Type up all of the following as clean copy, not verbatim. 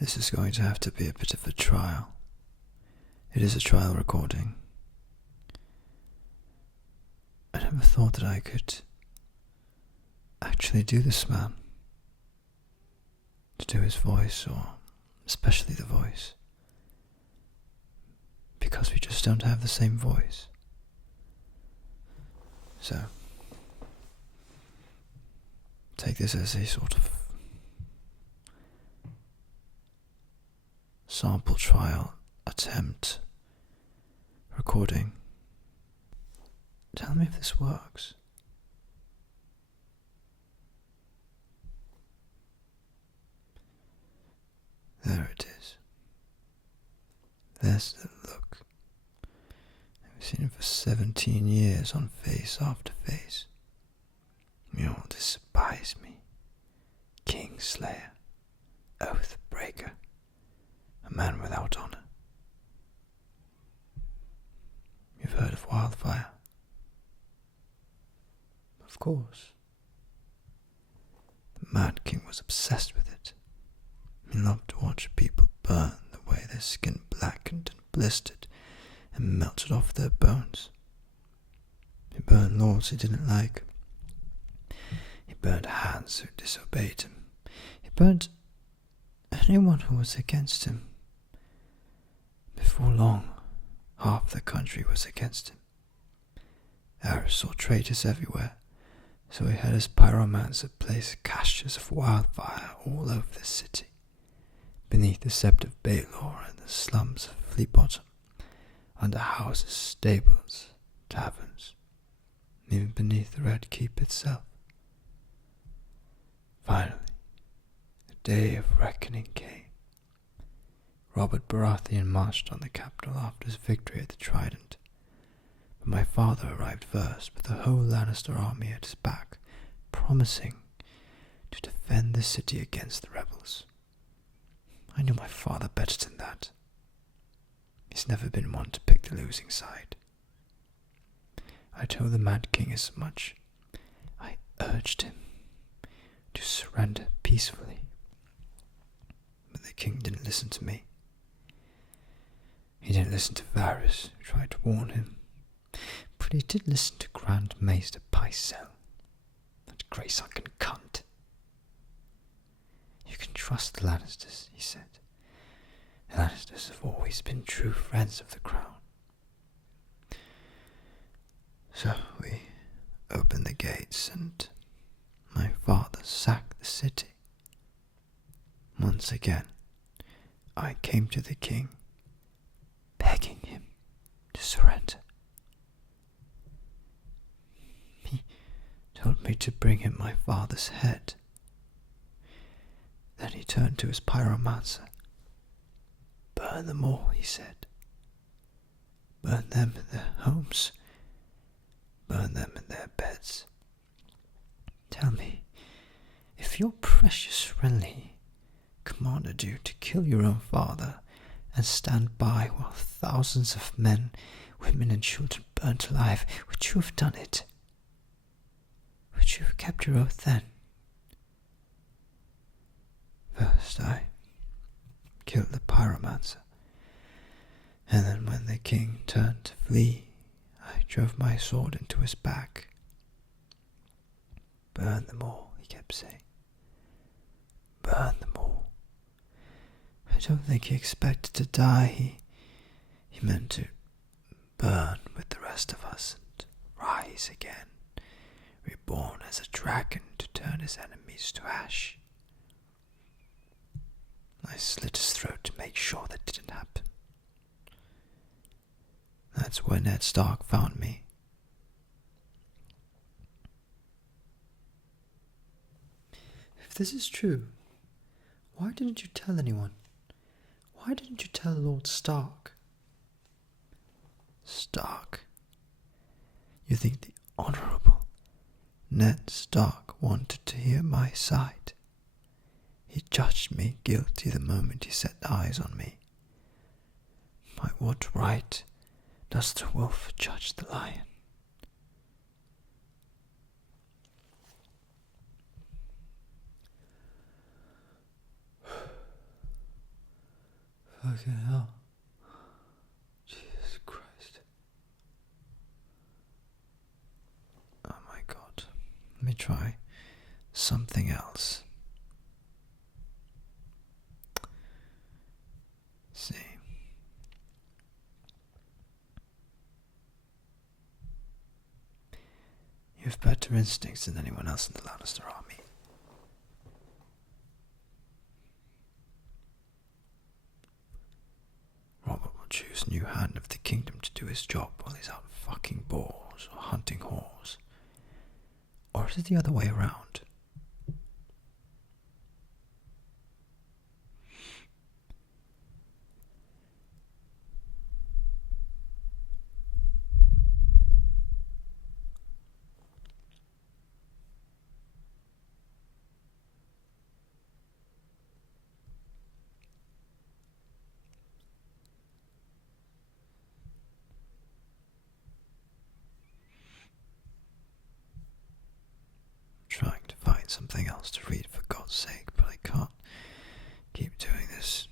This is going to have to be a bit of a trial. It is a trial recording. I never thought that I could actually do this man. To do his voice, or especially the voice. Because we just don't have the same voice. So, take this as a sort of sample trial attempt recording. Tell me if this works. There it is. There's the look. I've seen him for 17 years on face after face. You all despise me. Kingslayer, oath breaker, a man without honor. You've heard of wildfire? Of course. The Mad King was obsessed with it. He loved to watch people burn the way their skin blackened and blistered and melted off their bones. He burned lords he didn't like. He burned hands who disobeyed him. He burned anyone who was against him. Before long, half the country was against him. Aerys saw traitors everywhere, so he had his pyromancer place caches of wildfire all over the city, beneath the Sept of Baelor and the slums of Fleabottom, under houses, stables, taverns, even beneath the Red Keep itself. Finally, the day of reckoning came. Robert Baratheon marched on the capital after his victory at the Trident, but my father arrived first with the whole Lannister army at his back, promising to defend the city against the rebels. I knew my father better than that. He's never been one to pick the losing side. I told the Mad King as much. I urged him to surrender peacefully. But the king didn't listen to me. He didn't listen to Varys, who tried to warn him. But he did listen to Grand Maester Pycelle, that grey-sunken cunt. You can trust the Lannisters, he said. The Lannisters have always been true friends of the crown. So we opened the gates and my father sacked the city. Once again, I came to the king, begging him to surrender. He told me to bring him my father's head. Then he turned to his pyromancer. Burn them all, he said. Burn them in their homes. Burn them in their beds. Tell me, if your precious Renly commanded you to kill your own father and stand by while thousands of men, women and children burnt alive, would you have done it? Would you have kept your oath then? First I killed the pyromancer, and then when the king turned to flee, I drove my sword into his back. Burn them all, he kept saying. Burn them all. I don't think he expected to die. He meant to burn with the rest of us and rise again, reborn as a dragon to turn his enemies to ash. I slit his throat to make sure that didn't happen. That's where Ned Stark found me. If this is true, why didn't you tell anyone? Why didn't you tell Lord Stark? Stark? You think the Honourable Ned Stark wanted to hear my side? He judged me guilty the moment he set eyes on me. By what right does the wolf judge the lion? Fucking hell. Jesus Christ. Oh my god. Let me try something else. Let's see. You have better instincts than anyone else in the Lannister army. Robert will choose new hand of the kingdom to do his job while he's out fucking boars or hunting whores. Or is it the other way around? Trying to find something else to read for God's sake, but I can't keep doing this.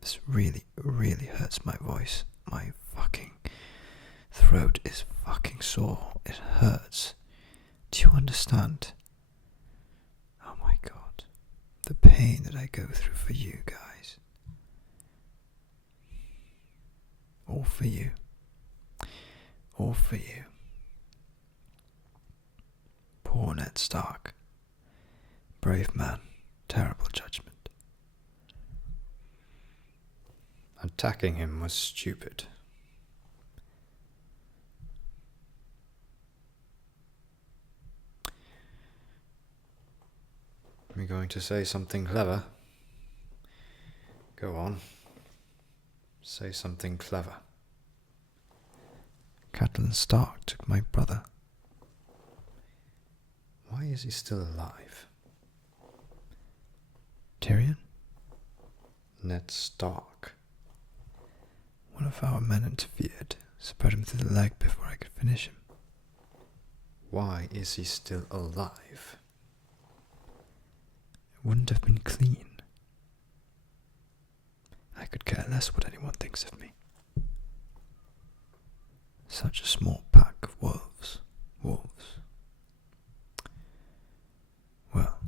This really, really hurts my voice. My fucking throat is fucking sore. It hurts. Do you understand? Oh my god. The pain that I go through for you guys. All for you. All for you. Poor Ned Stark. Brave man, terrible judgment. Attacking him was stupid. Are you going to say something clever? Go on. Say something clever. Catelyn Stark took my brother. Why is he still alive? Tyrion? Ned Stark. One of our men interfered, spread him through the leg before I could finish him. Why is he still alive? It wouldn't have been clean. I could care less what anyone thinks of me. Such a small pack of wolves. Wolves. Well,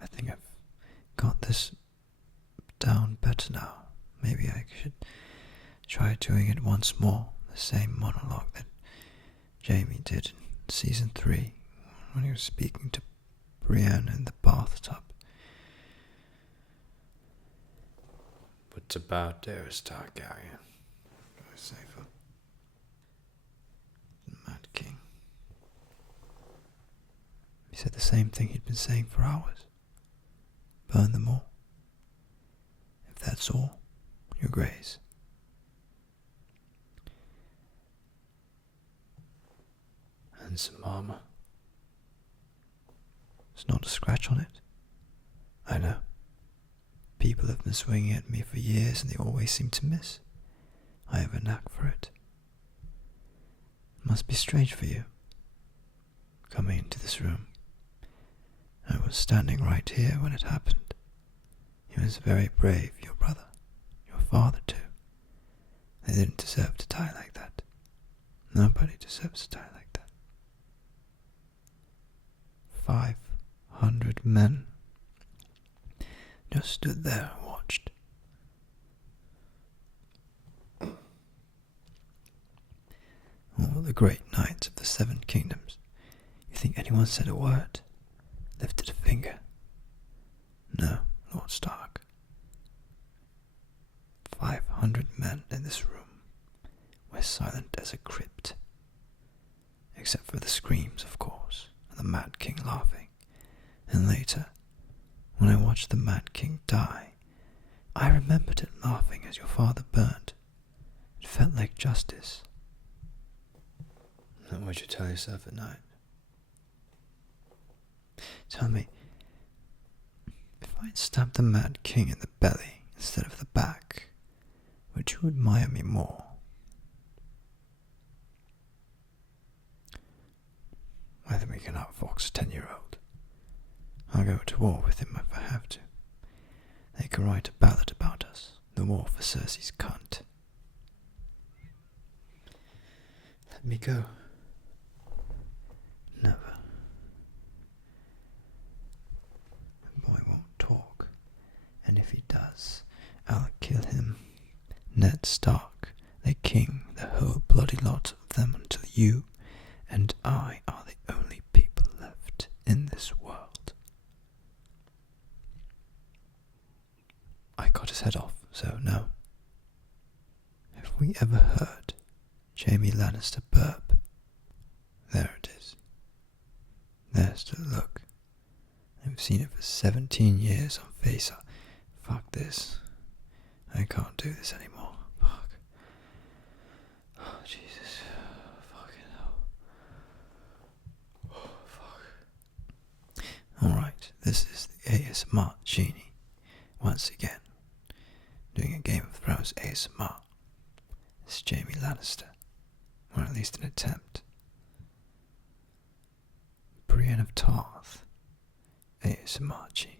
I think I've got this down better now. Maybe I should try doing it once more, the same monologue that Jaime did in season 3 when he was speaking to Brienne in the bathtub. But about Aerys Targaryen, I say for the Mad King. He said the same thing he'd been saying for hours. Burn them all. If that's all, your grace. And some armor. There's not a scratch on it. I know. People have been swinging at me for years and they always seem to miss. I have a knack for it. It must be strange for you, coming into this room. I was standing right here when it happened. He was very brave, your brother, your father too. They didn't deserve to die like that. Nobody deserves to die like that. 500 men just stood there and watched. All the great knights of the 7 kingdoms. You think anyone said a word? Lifted a finger? No, Lord Stark. 500 men in this room were silent as a crypt. Except for the screams, of course, and the Mad King laughing. And later, when I watched the Mad King die, I remembered it laughing as your father burned. It felt like justice. Not what you tell yourself at night. Tell me, if I'd stabbed the Mad King in the belly instead of the back, would you admire me more? I think we can outfox a 10-year-old. I'll go to war with him if I have to. They can write a ballad about us, the war for Cersei's cunt. Let me go. Never. The boy won't talk, and if he does, I'll kill him. Ned Stark, the king, the whole bloody lot of them, until you and I are the only people left in this world. I got his head off, so no. Have we ever heard Jaime Lannister burp? There it is. There's the look. I've seen it for 17 years on Facer. Fuck this. I can't do this anymore. Fuck. Oh, Jesus. Fucking hell. Oh, fuck. Alright, this is the ASMR Genie. Once again, doing a Game of Thrones ASMR. It's Jaime Lannister. Or at least an attempt. Brienne of Tarth. ASMR Genie.